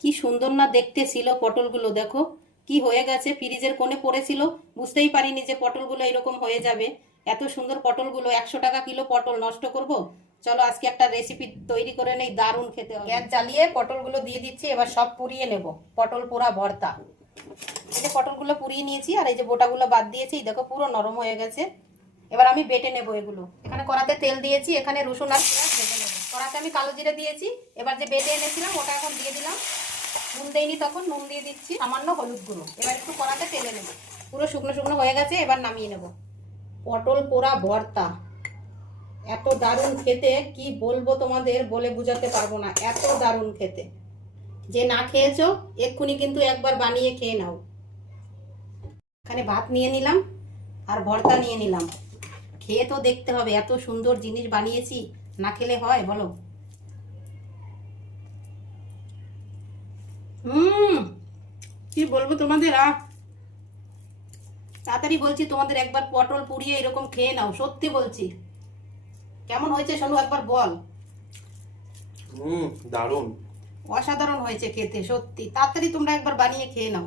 কি সুন্দর না দেখতে ছিল পটলগুলো, দেখো কি হয়ে গেছে, ফ্রিজের কোণে পড়েছিল, বুঝতেই পারিনি যে পটলগুলো এরকম হয়ে যাবে। এত সুন্দর পটলগুলো, 100 টাকা কিলো পটল নষ্ট করব? চলো আজকে একটা রেসিপি তৈরি করে নেই, দারুণ খেতে হবে। গ্যাস জ্বালিয়ে পটলগুলো দিয়ে দিচ্ছি, এবার সব পুড়িয়ে নেব। পটল পোড়া ভর্তা। এই যে পটলগুলো পুড়িয়ে নিয়েছি, আর এই যে বোটাগুলো বাদ দিয়েছি, দেখো পুরো নরম হয়ে গেছে। এবার আমি বেটে নেব এগুলো। এখানে কড়াতে তেল দিয়েছি, এখানে রসুন আর পেঁয়াজ বেটে নেব। কড়াতে আমি কালো জিরে দিয়েছি, এবার যে বেটে এনেছিলাম ওটা এখন দিয়ে দিলাম। নুন দেইনি তখন, নুন দিয়ে দিচ্ছি, সামান্য হলুদ গুঁড়ো। এবার একটু কড়াতে তেলে নেব। পুরো শুকনো শুকনো হয়ে গেছে, এবার নামিয়ে নেব। পটল পোড়া ভর্তা এত দারুণ খেতে, কি বলবো তোমাদের, বলে বুঝাতে পারবো না, এত দারুণ খেতে। যে না খেয়েছো এক্ষুনি কিন্তু একবার বানিয়ে খেয়ে নাও। এখানে ভাত নিয়ে নিলাম আর ভর্তা নিয়ে নিলাম। খেয়ে তো দেখতে হবে, এত সুন্দর জিনিস বানিয়েছি, না খেলে হয় বলো? হুম, কি বলবো তোমাদের, তাড়াতাড়ি বলছি তোমাদের, একবার পটল পুড়িয়ে এরকম খেয়ে নাও, সত্যি বলছি। কেমন হয়েছে শোনো, একবার বল। দারুণ। অসাধারণ হয়েছে খেতে, সত্যি। তাড়াতাড়ি তোমরা একবার বানিয়ে খেয়ে নাও।